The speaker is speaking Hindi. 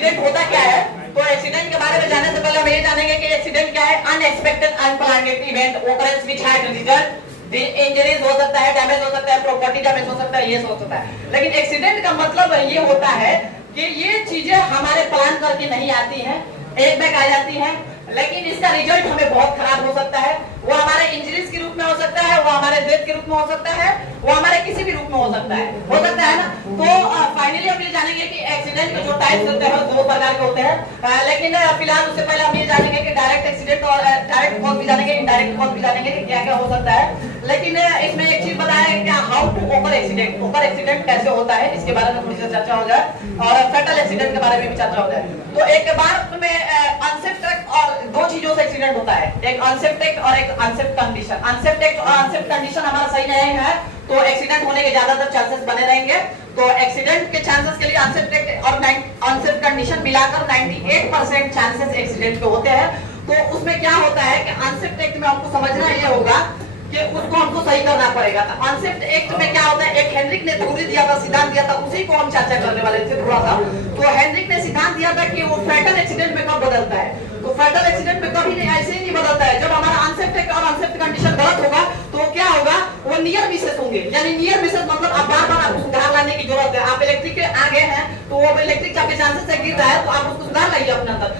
एक्सीडेंट होता क्या है, तो एक्सीडेंट के बारे में जानने से पहले हम ये जानेंगे कि एक्सीडेंट क्या है। Unexpected unplanned event occurrence which had result injuries हो सकता है, डैमेज हो सकता है, प्रॉपर्टी डैमेज हो सकता है, ये हो सकता है। लेकिन एक्सीडेंट का मतलब ये होता है कि ये चीजें हमारे प्लान करके नहीं आती हैं, एक बैग आ जाती हैं, लेकिन इसका रिजल्ट हमें बहुत खराब हो सकता है। वो हमारे इंजरीज के रूप में हो सकता है, वो हमारे डेथ के रूप में हो सकता है, वो हमारे किसी भी रूप में हो सकता है ना। तो फाइनली हम ये जानेंगे कि एक्सीडेंट के जो टाइप्स होते हैं दो प्रकार के होते हैं। लेकिन फिलहाल उससे पहले हम ये जानेंगे कि डायरेक्ट एक्सीडेंट और डायरेक्ट कॉज भी जानेंगे, इनडायरेक्ट कॉज भी जानेंगे कि क्या क्या हो सकता है। लेकिन इसमें एक चीज बताया क्या, हाउ टू ओकर एक्सीडेंट, ओकर एक्सीडेंट कैसे होता है, इसके बारे में थोड़ी सी चर्चा हो जाए और फेटल एक्सीडेंट के बारे में भी चर्चा हो जाए। तो एक बार में अनसेफ्ट एक्ट और दो चीजों से एक्सीडेंट होता है, एक अनसेफ्ट एक्ट और एक अनसेफ्ट कंडीशन। अनसेफ्ट एक्ट और अनसेफ्ट कंडीशन हमारा सही नहीं है तो एक्सीडेंट होने के ज्यादातर चांसेस बने रहेंगे। तो एक्सीडेंट के चांसेस के लिए अनसेफ्ट एक्ट और अनसेफ्ट कंडीशन मिलाकर 98% चांसेस एक्सीडेंट के होते हैं। तो उसमें क्या होता है कि अनसेफ्ट एक्ट में आपको समझना ये होगा कि उसको हमको सही करना पड़ेगा। अनसेफ्ट एक्ट में क्या होता है, एक हेनरिक ने थ्योरी दिया था, सिद्धांत दिया था, उसी को हम चर्चा करने वाले थे थोड़ा सा। तो हेनरिक ने सिद्धांत दिया था कि वो फैटल एक्सीडेंट में कब बदलता है, तो फैटल एक्सीडेंट में कभी नहीं, ऐसे ही नहीं बदलता है। जब हमारा अनसेफ्ट एक्ट और अनसेफ्ट कंडीशन गलत होगा तो क्या होगा, वो नियर मिसेस होंगे। यानी नियर मिसेस मतलब आप बार-बार आपको सुधार लाने की जरूरत है। आप इलेक्ट्रिक के आगे हैं तो वो इलेक्ट्रिक आपके चांसेस से गिर रहा है तो आप उसको सुधार लाइए अपने अंदर।